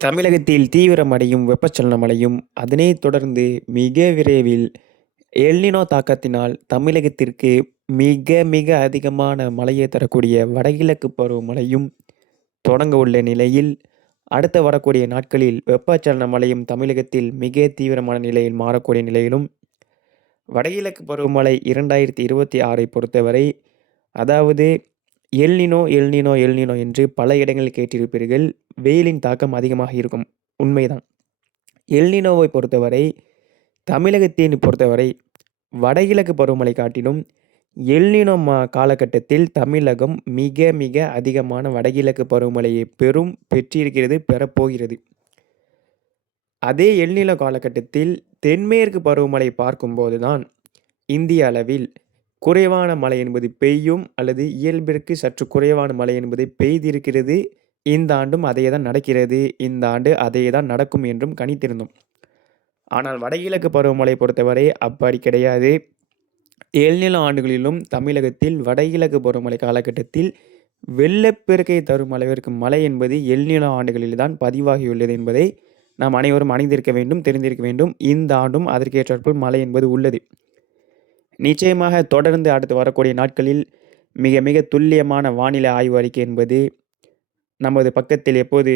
தமிழகத்தில் தீவிரமடையும் வெப்பச்சலனமடையும். அதனைத் தொடர்ந்து மிக விரைவில் எல்னினோ தாக்கத்தினால் தமிழகத்திற்கு மிக மிக அதிகமான மழையை தரக்கூடிய வடகிழக்கு பருவமழையும் தொடங்க உள்ள நிலையில், அடுத்து வரக்கூடிய நாட்களில் வெப்பச்சலனமழையும் தமிழகத்தில் மிக தீவிரமான நிலையில் மாறக்கூடிய நிலையிலும், வடகிழக்கு பருவமழை 2026ஐ பொறுத்தவரை, அதாவது எல்னினோ எல்னினோ எல்னினோ என்று பல இடங்களில் கேட்டிருப்பீர்கள். வெயிலின் தாக்கம் அதிகமாக இருக்கும். உண்மைதான். எல்னினோவை பொறுத்தவரை, தமிழகத்தினை பொறுத்தவரை வடகிழக்கு பருவமழை காட்டிலும் எல்னினோ காலகட்டத்தில் தமிழகம் மிக மிக அதிகமான வடகிழக்கு பருவமழையை பெற்றிருக்கிறது, பெறப்போகிறது. அதே எல்னினோ காலகட்டத்தில் தென்மேற்கு பருவமழை பார்க்கும்போது தான் இந்திய அளவில் குறைவான மழை என்பது பெய்யும் அல்லது இயல்பிற்கு சற்று குறைவான மழை என்பது பெய்திருக்கிறது. இந்த ஆண்டும் அதே தான் நடக்கிறது. இந்த ஆண்டு அதே தான் நடக்கும் என்றும் கணித்திருந்தோம். ஆனால் வடகிழக்கு பருவமழை பொறுத்தவரை அப்படி கிடையாது. எல்நிலோ ஆண்டுகளிலும் தமிழகத்தில் வடகிழக்கு பருவமழை காலகட்டத்தில் வெள்ளப்பெருக்கை தரும் அளவிற்கு மழை என்பது எல்நிலோ ஆண்டுகளில் தான் பதிவாகியுள்ளது என்பதை நாம் அனைவரும் அறிந்திருக்க வேண்டும், தெரிந்திருக்க வேண்டும். இந்த ஆண்டும் அதற்கேற்றாற்போல் மழை என்பது உள்ளது. நிச்சயமாக தொடர்ந்து அடுத்து வரக்கூடிய நாட்களில் மிக மிக துல்லியமான வானிலை ஆய்வு அறிக்கை என்பது நமது பக்கத்தில் எப்போது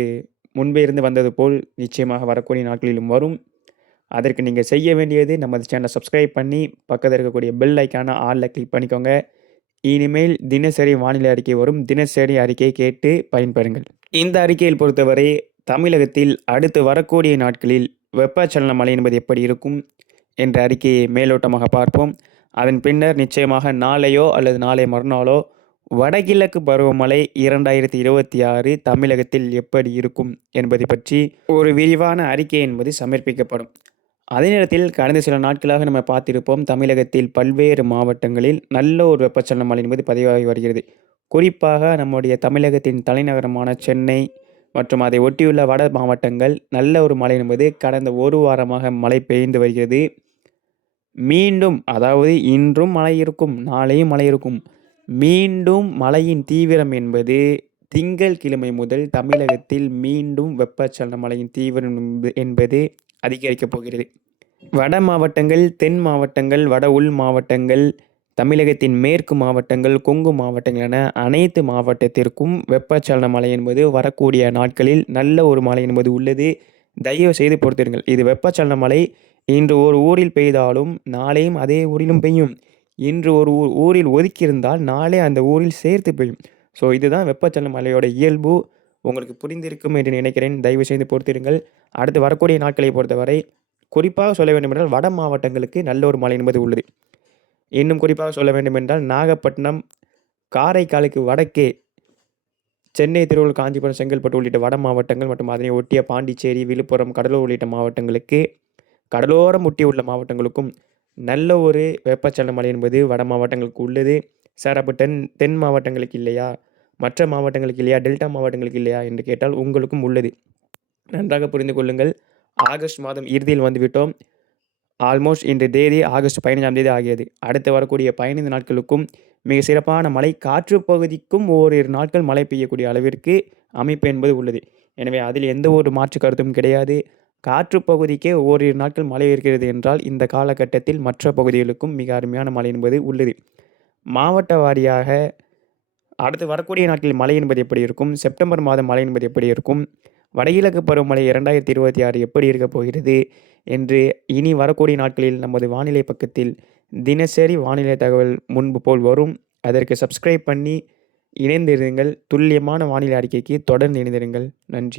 முன்பே இருந்து வந்தது போல் நிச்சயமாக வரக்கூடிய நாட்களிலும் வரும். அதற்கு நீங்கள் செய்ய வேண்டியது நமது சேனலை சப்ஸ்கிரைப் பண்ணி பக்கத்தில் இருக்கக்கூடிய பெல் ஐக்கான ஆலில் கிளிக் பண்ணிக்கோங்க. இனிமேல் தினசரி வானிலை அறிக்கை வரும். தினசரி அறிக்கையை கேட்டு பயன்பெறுங்கள். இந்த அறிக்கையில் பொறுத்தவரை தமிழகத்தில் அடுத்து வரக்கூடிய நாட்களில் வெப்பச்சலன மழை என்பது எப்படி இருக்கும் என்ற அறிக்கையை மேலோட்டமாக பார்ப்போம். அதன் பின்னர் நிச்சயமாக நாளையோ அல்லது நாளை மறுநாளோ வடகிழக்கு பருவமழை 2026 தமிழகத்தில் எப்படி இருக்கும் என்பதை பற்றி ஒரு விரிவான அறிக்கை என்பது சமர்ப்பிக்கப்படும். அதே நேரத்தில் கடந்த சில நாட்களாக நம்ம பார்த்திருப்போம், தமிழகத்தில் பல்வேறு மாவட்டங்களில் நல்ல ஒரு வெப்பச்சலன மழை என்பது பதிவாகி வருகிறது. குறிப்பாக நம்முடைய தமிழகத்தின் தலைநகரமான சென்னை மற்றும் அதை ஒட்டியுள்ள வட மாவட்டங்கள் நல்ல ஒரு மழை என்பது கடந்த ஒரு வாரமாக மழை பெய்து வருகிறது. மீண்டும், அதாவது இன்றும் மழை இருக்கும், நாளையும் மழை இருக்கும். மீண்டும் மழையின் தீவிரம் என்பது திங்கட்கிழமை முதல் தமிழகத்தில் மீண்டும் வெப்பச்சலன மழையின் தீவிரம் என்பது அதிகரிக்கப் போகிறது. வட மாவட்டங்கள், தென் மாவட்டங்கள், வட உள் மாவட்டங்கள், தமிழகத்தின் மேற்கு மாவட்டங்கள், கொங்கு மாவட்டங்கள் என அனைத்து மாவட்டத்திற்கும் வெப்பச்சலன மழை என்பது வரக்கூடிய நாட்களில் நல்ல ஒரு மழை என்பது உள்ளது. தயவு செய்து பொறுத்திருங்கள். இது வெப்பச்சலன மழை இன்று ஒரு ஊரில் பெய்தாலும் நாளையும் அதே ஊரிலும் பெய்யும். இன்று ஒரு ஊரில் ஒதுக்கியிருந்தால் நாளை அந்த ஊரில் சேர்த்து பெய்யும். ஸோ இதுதான் வெப்பச்சலன மழையோட இயல்பு. உங்களுக்கு புரிந்திருக்கும் என்று நினைக்கிறேன். தயவு செய்து பொறுத்திருங்கள். அடுத்து வரக்கூடிய நாட்களை பொறுத்தவரை குறிப்பாக சொல்ல வேண்டுமென்றால் வட மாவட்டங்களுக்கு நல்ல ஒரு மழை என்பது உள்ளது. இன்னும் குறிப்பாக சொல்ல வேண்டுமென்றால் நாகப்பட்டினம், காரைக்காலுக்கு வடக்கே சென்னை, திருவள்ளூர், காஞ்சிபுரம், செங்கல்பட்டு உள்ளிட்ட வட மாவட்டங்கள் மற்றும் அதனை ஒட்டிய பாண்டிச்சேரி, விழுப்புரம், கடலூர் உள்ளிட்ட மாவட்டங்களுக்கு, கடலோரம் ஒட்டியுள்ள மாவட்டங்களுக்கும் நல்ல ஒரு வெப்பச்சலன மழை என்பது வட மாவட்டங்களுக்கு உள்ளது. சார், அப்போ தென் மாவட்டங்களுக்கு இல்லையா, மற்ற மாவட்டங்களுக்கு இல்லையா, டெல்டா மாவட்டங்களுக்கு இல்லையா என்று கேட்டால் உங்களுக்கும் உள்ளது. நன்றாக புரிந்து கொள்ளுங்கள். ஆகஸ்ட் மாதம் இறுதியில் வந்துவிட்டோம். ஆல்மோஸ்ட் இன்று தேதி ஆகஸ்ட் 15ஆம் தேதி ஆகியது. அடுத்து வரக்கூடிய 15 நாட்களுக்கும் மிக சிறப்பான மழை, காற்று பகுதிக்கும் ஓரிரு நாட்கள் மழை பெய்யக்கூடிய அளவிற்கு அமைப்பு என்பது உள்ளது. எனவே அதில் எந்த ஒரு மாற்று கருத்தும் கிடையாது. காற்று பகுதிக்கே ஓரிரு நாட்கள் மழை இருக்கிறது என்றால் இந்த காலகட்டத்தில் மற்ற பகுதிகளுக்கும் மிக அருமையான மழை என்பது உள்ளது. மாவட்ட வாரியாக அடுத்து வரக்கூடிய நாட்களில் மழை என்பது எப்படி இருக்கும், செப்டம்பர் மாதம் மழை என்பது எப்படி இருக்கும், வடகிழக்கு பருவமழை 2026 எப்படி இருக்கப் போகிறது என்று இனி வரக்கூடிய நாட்களில் நமது வானிலை பக்கத்தில் தினசரி வானிலை தகவல் முன்பு போல் வரும். அதற்கு சப்ஸ்கிரைப் பண்ணி இணைந்திருங்கள். துல்லியமான வானிலை அறிக்கைக்கு தொடர்ந்து இணைந்திருங்கள். நன்றி.